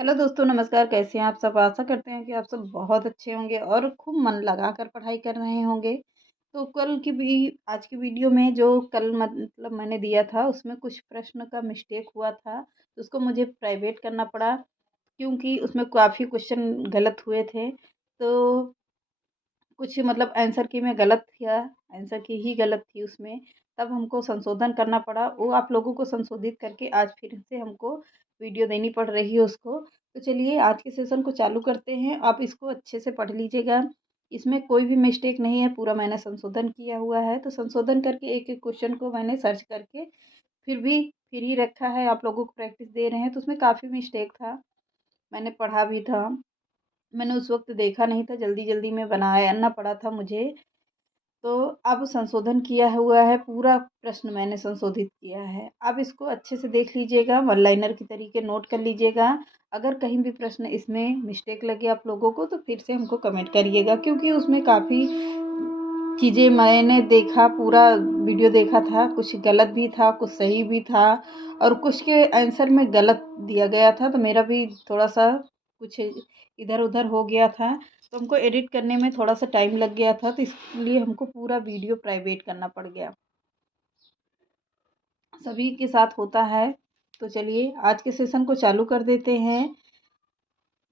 Hello दोस्तों, नमस्कार। कैसे हैं आप सब? आशा करते हैं कि आप सब बहुत अच्छे होंगे और खूब मन लगाकर पढ़ाई कर रहे होंगे। तो कल की भी आज की वीडियो में जो कल मतलब मैंने दिया था उसमें कुछ प्रश्न का मिस्टेक हुआ था, तो उसको मुझे प्राइवेट करना पड़ा क्योंकि उसमें काफ़ी क्वेश्चन गलत हुए थे। तो कुछ मतलब आंसर की में गलत था, आंसर की ही गलत थी उसमें, तब हमको संशोधन करना पड़ा। वो आप लोगों को संशोधित करके आज फिर से हमको वीडियो देनी पड़ रही है उसको। तो चलिए आज के सेशन को चालू करते हैं। आप इसको अच्छे से पढ़ लीजिएगा, इसमें कोई भी मिस्टेक नहीं है, पूरा मैंने संशोधन किया हुआ है। तो संशोधन करके एक-एक क्वेश्चन को मैंने सर्च करके फिर भी फ्री रखा है, आप लोगों को प्रैक्टिस दे रहे हैं। तो उसमें काफ़ी मिस्टेक था, मैंने पढ़ा भी था। मैंने उस वक़्त देखा नहीं था, जल्दी-जल्दी में बनाना पड़ा था मुझे। तो अब संशोधन किया हुआ है, पूरा प्रश्न मैंने संशोधित किया है। अब इसको अच्छे से देख लीजिएगा, वन लाइनर के तरीके नोट कर लीजिएगा। अगर कहीं भी प्रश्न इसमें मिस्टेक लगे आप लोगों को तो फिर से हमको कमेंट करिएगा, क्योंकि उसमें काफ़ी चीज़ें मैंने देखा, पूरा वीडियो देखा था, कुछ गलत भी था, कुछ सही भी था और कुछ के आंसर में गलत दिया गया था, तो मेरा भी थोड़ा-सा कुछ इधर-उधर हो गया था। तो हमको एडिट करने में थोड़ा-सा टाइम लग गया था, तो इसलिए हमको पूरा वीडियो प्राइवेट करना पड़ गया। सभी के साथ होता है। तो चलिए आज के सेशन को चालू कर देते हैं।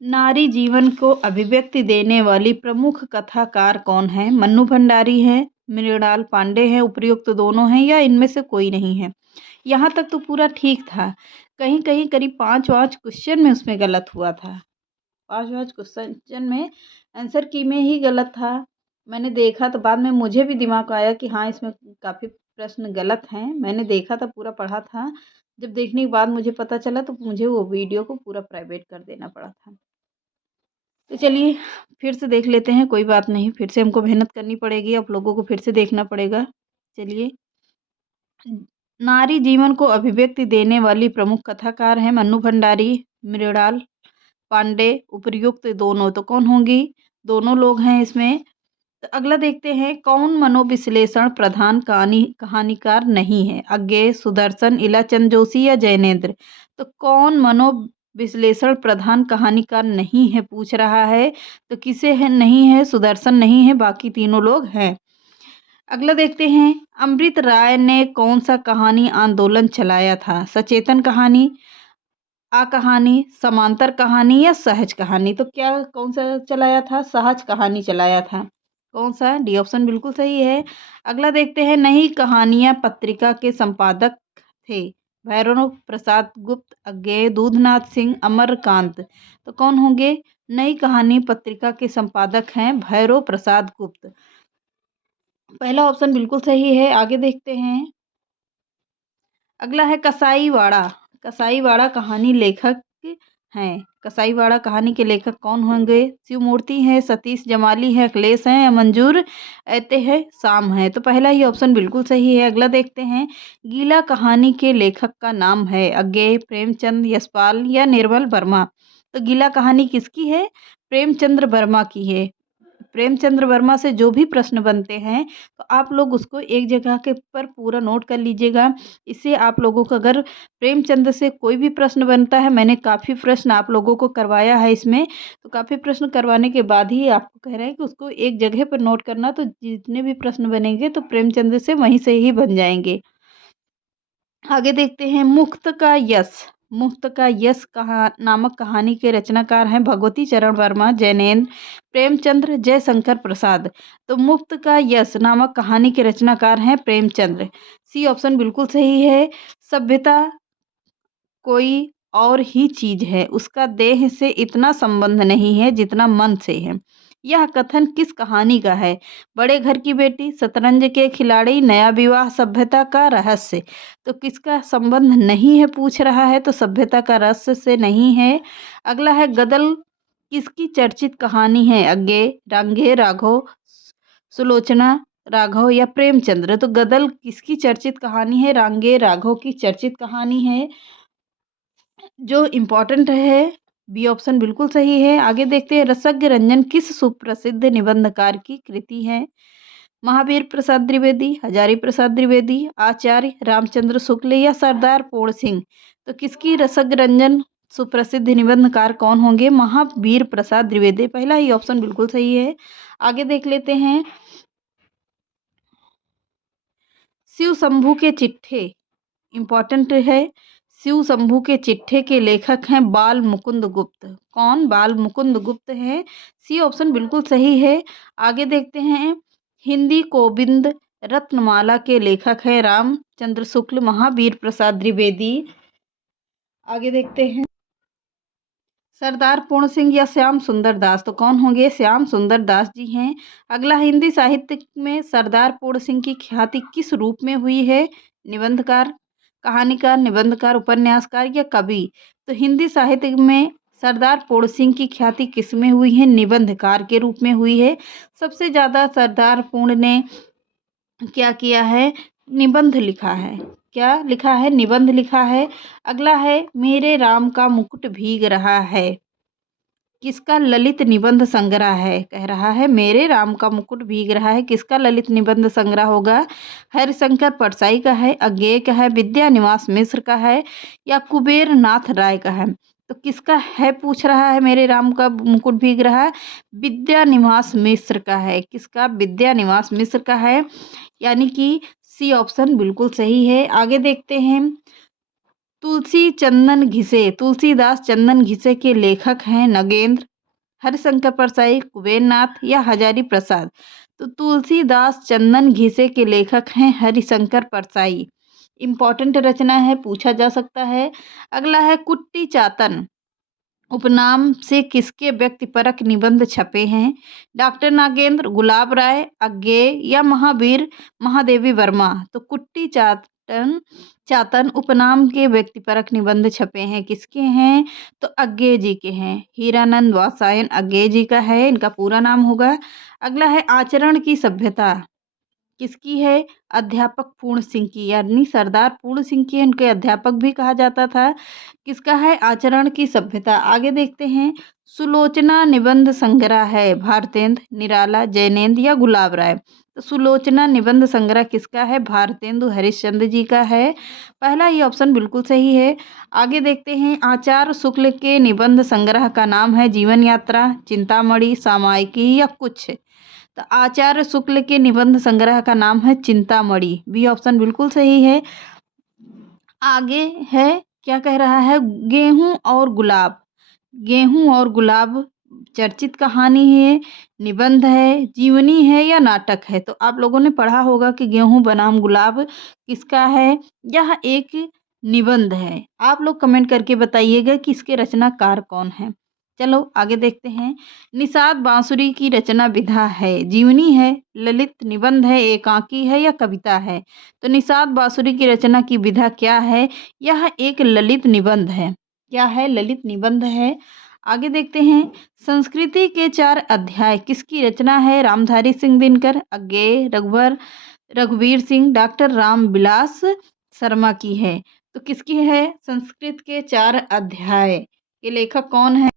नारी जीवन को अभिव्यक्ति देने वाली प्रमुख कथाकार कौन है? मन्नू भंडारी हैं, मृणाल पांडे हैं, उपयुक्त दोनों हैं या इनमें से कोई नहीं है? यहाँ तक तो पूरा ठीक था। कहीं-कहीं करीब 5-5 क्वेश्चन में उसमें गलत हुआ था। 5-5 क्वेश्चन में आंसर की में ही गलत था। मैंने देखा तो बाद में मुझे भी दिमाग आया कि हाँ, इसमें काफ़ी प्रश्न गलत हैं। मैंने देखा था, पूरा पढ़ा था। जब देखने के बाद मुझे पता चला तो मुझे वो वीडियो को पूरा प्राइवेट कर देना पड़ा था। तो चलिए फिर से देख लेते हैं, कोई बात नहीं, फिर से हमको मेहनत करनी पड़ेगी, आप लोगों को फिर से देखना पड़ेगा। चलिए, नारी जीवन को अभिव्यक्ति देने वाली प्रमुख कथाकार हैं मन्नू भंडारी, मृणाल पांडे, उपर्युक्त दोनों तो कौन होंगी? दोनों लोग हैं इसमें। तो अगला देखते हैं, कौन मनोविश्लेषण प्रधान कहानीकार नहीं है? अज्ञेय, सुदर्शन, इलाचंद जोशी या जैनेंद्र? तो कौन मनोविश्लेषण प्रधान कहानीकार नहीं है पूछ रहा है, तो किसे है नहीं है? सुदर्शन नहीं है, बाकी तीनों लोग हैं। अगला देखते हैं, अमृत राय ने कौन सा कहानी आंदोलन चलाया था? सचेतन कहानी, कहानी, समांतर कहानी या सहज कहानी? तो क्या कौन सा चलाया था? सहज कहानी चलाया था। कौन सा? डी ऑप्शन बिल्कुल सही है। अगला देखते हैं, नई कहानियां पत्रिका के संपादक थे? भैरव प्रसाद गुप्त, अज्ञेय, दूधनाथ सिंह, अमरकांत? तो कौन होंगे? नई कहानी पत्रिका के संपादक हैं भैरव प्रसाद गुप्त। पहला ऑप्शन बिल्कुल सही है। आगे देखते हैं, अगला है कसाईवाड़ा। कसाईवाड़ा कहानी लेखक हैं। कसाईवाड़ा कहानी के लेखक कौन होंगे? शिवमूर्ति हैं, सतीश जमाली है, अखिलेश हैं या मंजूर ऐते हैं, शाम है? तो पहला ही ऑप्शन बिल्कुल सही है। अगला देखते हैं, गीला कहानी के लेखक का नाम है? अज्ञेय, प्रेमचंद, यशपाल या निर्मल वर्मा? तो गीला कहानी किसकी है? प्रेमचंद्र वर्मा की है। प्रेमचंद्र वर्मा से जो भी प्रश्न बनते हैं तो आप लोग उसको एक जगह के पर पूरा नोट कर लीजिएगा। इससे आप लोगों को अगर प्रेमचंद से कोई भी प्रश्न बनता है, मैंने काफ़ी प्रश्न आप लोगों को करवाया है इसमें, तो काफ़ी प्रश्न करवाने के बाद ही आपको कह रहे हैं कि उसको एक जगह पर नोट करना, तो जितने भी प्रश्न बनेंगे तो प्रेमचंद से वहीं से ही बन जाएंगे। आगे देखते हैं, मुक्त का यश। मुक्त का यश नामक कहानी के रचनाकार हैं भगवती चरण वर्मा, जैनेन्द्र, प्रेमचंद्र, जयशंकर प्रसाद। तो मुक्त का यश नामक कहानी के रचनाकार हैं प्रेमचंद्र। सी ऑप्शन बिल्कुल सही है। सभ्यता कोई और ही चीज है, उसका देह से इतना संबंध नहीं है जितना मन से है। यह कथन किस कहानी का है? बड़े घर की बेटी, शतरंज के खिलाड़ी, नया विवाह, सभ्यता का रहस्य? तो किसका संबंध नहीं है पूछ रहा है, तो सभ्यता का रहस्य से नहीं है। अगला है, गदल किसकी चर्चित कहानी है? अज्ञेय, रांगे राघव, सुलोचना राघव या प्रेमचंद्र? तो गदल किसकी चर्चित कहानी है? रांगे राघव की चर्चित कहानी है। जो इम्पोर्टेंट है, बी ऑप्शन बिल्कुल सही है। आगे देखते हैं, रसज्ञ रंजन किस सुप्रसिद्ध निबंधकार की कृति है? महावीर प्रसाद द्विवेदी, हजारी प्रसाद द्विवेदी, आचार्य रामचंद्र शुक्ल या सरदार पूर्ण सिंह? तो किसकी रसज्ञ रंजन सुप्रसिद्ध निबंधकार कौन होंगे? महावीर प्रसाद द्विवेदी। पहला ही ऑप्शन बिल्कुल सही है। आगे देख लेते हैं। शिव शंभू के चिट्ठे इम्पोर्टेंट है। शिव शंभू के चिट्ठे के लेखक हैं बाल मुकुंद गुप्त। कौन? बाल मुकुंद गुप्त है। सी ऑप्शन बिल्कुल सही है। आगे देखते हैं। हिंदी गोविंद रत्नमाला के लेखक हैं रामचंद्र शुक्ल, महावीर प्रसाद द्विवेदी। आगे देखते हैं। सरदार पूर्ण सिंह या श्याम सुंदर दास, तो कौन होंगे? श्याम सुंदर दास जी हैं। अगला, हिंदी साहित्य में सरदार पूर्ण सिंह की ख्याति किस रूप में हुई है? निबंधकार, कहानीकार, निबंधकार, उपन्यासकार या कवि? तो हिंदी साहित्य में सरदार पूर्ण सिंह की ख्याति किस में हुई है? निबंधकार के रूप में हुई है। सबसे ज़्यादा सरदार पूर्ण ने क्या किया है? निबंध लिखा है। क्या लिखा है? निबंध लिखा है। अगला है, मेरे राम का मुकुट भीग रहा है, किसका ललित निबंध संग्रह है? कह रहा है मेरे राम का मुकुट भीग रहा है, किसका ललित निबंध संग्रह होगा? हरिशंकर परसाई का है, अज्ञेय का है, विद्यानिवास मिश्र का है या कुबेर नाथ राय का है? तो किसका है पूछ रहा है? मेरे राम का मुकुट भीग रहा है, विद्यानिवास मिश्र का है। किसका? विद्यानिवास मिश्र का है। यानी कि सी ऑप्शन बिल्कुल सही है। आगे देखते हैं। तुलसीदास चंदन घिसे के लेखक हैं नगेंद्र, हरिशंकर परसाई, कुबेर नाथ या हजारी प्रसाद? तो तुलसीदास चंदन घिसे के लेखक हैं हरिशंकर परसाई। इम्पॉर्टेंट रचना है, पूछा जा सकता है। अगला है, कुट्टी चातन उपनाम से किसके व्यक्तिपरक निबंध छपे हैं? डॉक्टर नागेंद्र, गुलाब राय, अज्ञेय या महावीर महादेवी वर्मा? तो कुट्टी चातन उपनाम के व्यक्तिपरक निबंध छपे हैं, किसके हैं? तो अज्ञेय जी के हैं। हीरानंद वात्स्यायन अज्ञेय जी का है, इनका पूरा नाम होगा। अगला है, आचरण की सभ्यता किसकी है? अध्यापक पूर्ण सिंह की, यानी सरदार पूर्ण सिंह की उनके अध्यापक भी कहा जाता था। किसका है? आचरण की सभ्यता। आगे देखते हैं। सुलोचना निबंध संग्रह है भारतेंद्र, निराला, जैनेन्द्र या गुलाब राय? तो सुलोचना निबंध संग्रह किसका है? भारतेंदु हरिश्चंद्र जी का है। पहला ही ऑप्शन बिल्कुल सही है। आगे देखते हैं। आचार्य शुक्ल के निबंध संग्रह का नाम है जीवन यात्रा, चिंतामणि, सामायिकी या कुछ? तो आचार्य शुक्ल के निबंध संग्रह का नाम है चिंतामणि। बी ऑप्शन बिल्कुल सही है। आगे है, क्या कह रहा है? गेहूं और गुलाब। गेहूं और गुलाब चर्चित कहानी है, निबंध है, जीवनी है या नाटक है? तो आप लोगों ने पढ़ा होगा कि गेहूं बनाम गुलाब किसका है? यह एक निबंध है। आप लोग कमेंट करके बताइएगा कि इसके रचनाकार कौन है। चलो आगे देखते हैं। निषाद बांसुरी की रचना विधा है, जीवनी है, ललित निबंध है, एकांकी है या कविता है? तो निषाद बांसुरी की रचना की विधा क्या है? यह एक ललित निबंध है। क्या है? ललित निबंध है। आगे देखते हैं। संस्कृति के 4 अध्याय किसकी रचना है? रामधारी सिंह दिनकर, अज्ञेय, रघुवीर सिंह, डॉक्टर रामविलास शर्मा की है? तो किसकी है? संस्कृत के 4 अध्याय के लेखक कौन है?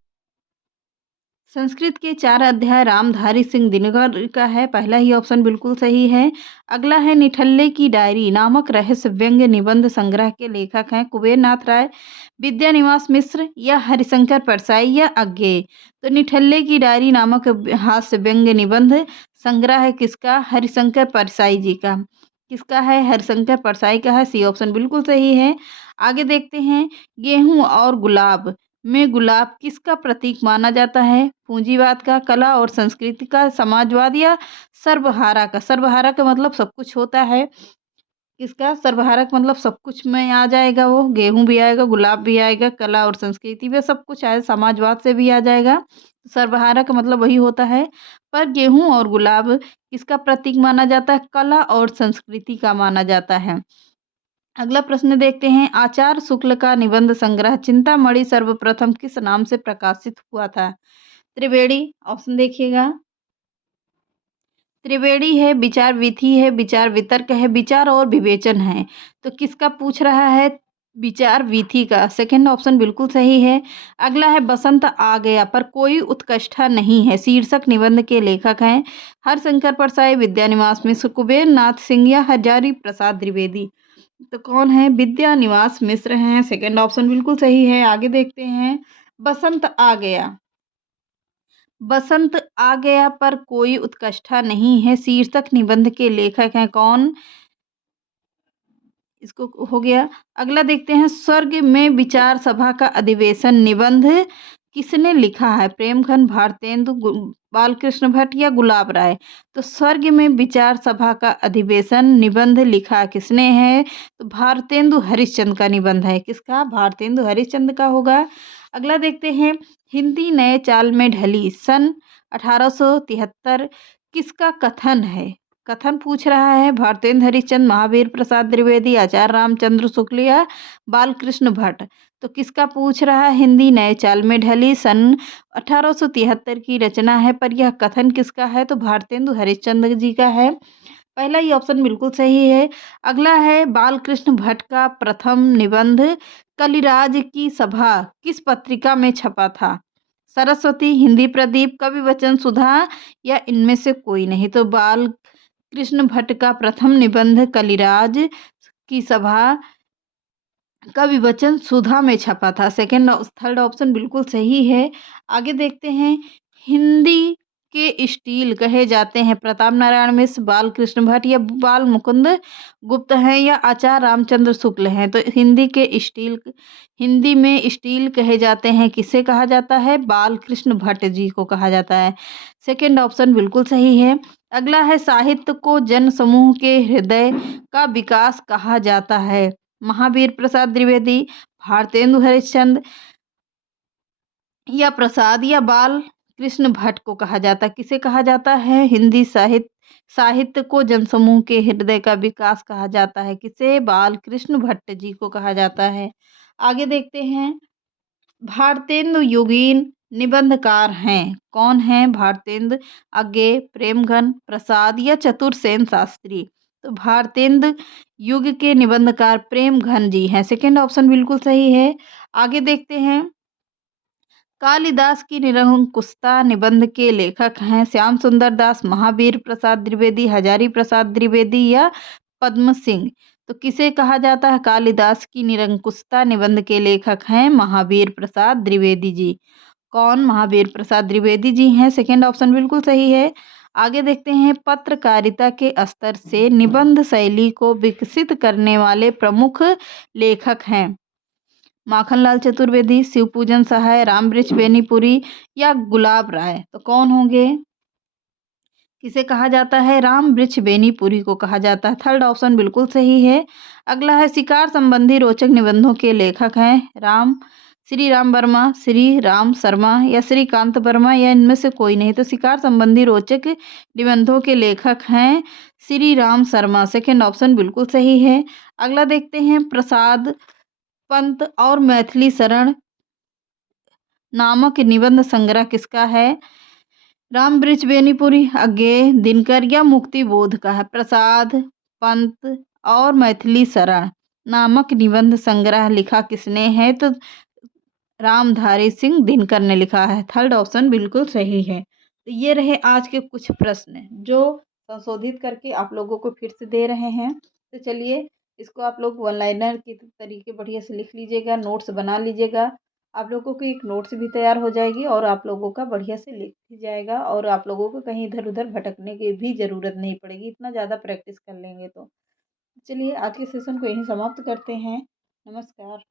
संस्कृत के 4 अध्याय रामधारी सिंह दिनकर का है। पहला ही ऑप्शन बिल्कुल सही है। अगला है, निठल्ले की डायरी नामक रहस्य व्यंग निबंध संग्रह के लेखक हैं कुबेर नाथ राय, विद्यानिवास मिश्र या हरिशंकर परसाई या अज्ञेय? तो निठल्ले की डायरी नामक हास्य व्यंग निबंध संग्रह है किसका? हरिशंकर परसाई जी का। किसका है? हरिशंकर परसाई का है। सी ऑप्शन बिल्कुल सही है। आगे देखते हैं। गेहूं और गुलाब में गुलाब किसका प्रतीक माना जाता है? पूंजीवाद का, कला और संस्कृति का, समाजवाद या सर्वहारा का? सर्वहारा का मतलब सब कुछ होता है। किसका? सर्वहारक मतलब सब कुछ में आ जाएगा, वो गेहूं भी आएगा, गुलाब भी आएगा, कला और संस्कृति भी सब कुछ आए, समाजवाद से भी आ जाएगा। सर्वहारक मतलब वही होता है। पर गेहूं और गुलाब किसका प्रतीक माना जाता है? कला और संस्कृति का माना जाता है। अगला प्रश्न देखते हैं। आचार्य शुक्ल का निबंध संग्रह चिंतामणि सर्वप्रथम किस नाम से प्रकाशित हुआ था? त्रिवेणी ऑप्शन देखिएगा। त्रिवेणी है, विचार विधि है, विचार वितर्क है, विचार और विवेचन है? तो किसका पूछ रहा है? विचार विधि का। सेकंड ऑप्शन बिल्कुल सही है। अगला है, बसंत आ गया पर कोई उत्कष्ठा नहीं है शीर्षक निबंध के लेखक हैं हरिशंकर परसाई, विद्यानिवास मिश्र, कुबेर नाथ सिंह या हजारी प्रसाद द्विवेदी? तो कौन है? विद्या निवास मिश्र हैं। सेकंड ऑप्शन बिल्कुल सही है। आगे देखते हैं। बसंत आ गया। बसंत आ गया पर कोई उत्कंठा नहीं है शीर्षक निबंध के लेखक हैं कौन? इसको हो गया। अगला देखते हैं। स्वर्ग में विचार सभा का अधिवेशन निबंध किसने लिखा है? प्रेमघन, भारतेंदु, बालकृष्ण भट्ट या गुलाब राय? तो स्वर्ग में विचार सभा का अधिवेशन निबंध लिखा किसने है? तो भारतेंदु हरिश्चंद्र का निबंध है। किसका? भारतेंदु हरिश्चंद्र का होगा। अगला देखते हैं। हिंदी नए चाल में ढली सन 1873 किसका कथन है? कथन पूछ रहा है। भारतेंदु हरिश्चंद्र, महावीर प्रसाद द्विवेदी, आचार्य रामचंद्र शुक्ल या बालकृष्ण भट्ट? तो किसका पूछ रहा है? हिंदी नए चाल में ढली सन 1873 की रचना है, पर यह कथन किसका है? तो भारतेंदु हरिश्चंद्र जी का है। पहला ही ऑप्शन बिल्कुल सही है। अगला है। बालकृष्ण भट्ट का प्रथम निबंध कलिराज की सभा किस पत्रिका में छपा था? सरस्वती, हिंदी प्रदीप, कवि वचन सुधा या इनमें से कोई नहीं? तो बाल कृष्ण भट्ट का प्रथम निबंध कलिराज की सभा कवि वचन सुधा में छपा था। थर्ड ऑप्शन बिल्कुल सही है। आगे देखते हैं। हिंदी के स्टील कहे जाते हैं प्रताप नारायण मिश्र, बालकृष्ण भट्ट या बाल मुकुंद गुप्त हैं या आचार्य रामचंद्र शुक्ल हैं? तो हिंदी में स्टील कहे जाते हैं किसे कहा जाता है? बालकृष्ण भट्ट जी को कहा जाता है। सेकंड ऑप्शन बिल्कुल सही है। अगला है। साहित्य को जन समूह के हृदय का विकास कहा जाता है। महावीर प्रसाद द्विवेदी, भारतेंदु हरिश्चंद्र या प्रसाद या बाल कृष्ण भट्ट को कहा जाता है? किसे कहा जाता है? हिंदी साहित्य को जनसमूह के हृदय का विकास कहा जाता है। किसे? बाल कृष्ण भट्ट जी को कहा जाता है। आगे देखते हैं। भारतेंदु युगीन निबंधकार हैं कौन है? भारतेंदु अज्ञे, प्रेमघन, प्रसाद या चतुरसेन शास्त्री? तो भारतेंदु युग के निबंधकार प्रेमघन जी हैं। सेकंड ऑप्शन बिल्कुल सही है। आगे देखते हैं। कालिदास की निरंकुशता निबंध के लेखक हैं श्याम सुंदर दास, महावीर प्रसाद द्विवेदी, हजारी प्रसाद द्विवेदी या पद्म सिंह? तो किसे कहा जाता है? कालिदास की निरंकुशता निबंध के लेखक हैं महावीर प्रसाद द्विवेदी जी। कौन? महावीर प्रसाद द्विवेदी जी हैं। सेकंड ऑप्शन बिल्कुल सही है। आगे देखते हैं। पत्रकारिता के स्तर से निबंध शैली को विकसित करने वाले प्रमुख लेखक हैं माखनलाल चतुर्वेदी, शिवपूजन सहाय, रामवृक्ष बेनीपुरी या गुलाब राय? तो कौन होंगे? किसे कहा जाता है? रामवृक्ष बेनीपुरी को कहा जाता है। थर्ड ऑप्शन बिल्कुल सही है। अगला है। शिकार संबंधी रोचक निबंधों के लेखक हैं श्री राम वर्मा, श्री राम शर्मा या श्रीकांत वर्मा या इनमें से कोई नहीं? तो शिकार संबंधी रोचक निबंधों के लेखक हैं श्री राम शर्मा। सेकंड ऑप्शन बिल्कुल सही है। अगला देखते हैं। प्रसाद पंत और मैथिली शरण नामक निबंध संग्रह किसका है? रामवृक्ष बेनीपुरी, अज्ञेय, दिनकर या मुक्ति बोध का है? प्रसाद पंत और मैथिली शरण नामक निबंध संग्रह लिखा किसने है? तो रामधारी सिंह दिनकर ने लिखा है। थर्ड ऑप्शन बिल्कुल सही है। तो ये रहे आज के कुछ प्रश्न जो संशोधित करके आप लोगों को फिर से दे रहे हैं। तो चलिए इसको आप लोग वन लाइनर के तरीके बढ़िया से लिख लीजिएगा, नोट्स बना लीजिएगा। आप लोगों की एक नोट्स भी तैयार हो जाएगी और आप लोगों का बढ़िया से लिख भी जाएगा और आप लोगों को कहीं इधर उधर भटकने की भी ज़रूरत नहीं पड़ेगी इतना ज़्यादा प्रैक्टिस कर लेंगे तो। चलिए आज के सेशन को यहीं समाप्त करते हैं। नमस्कार।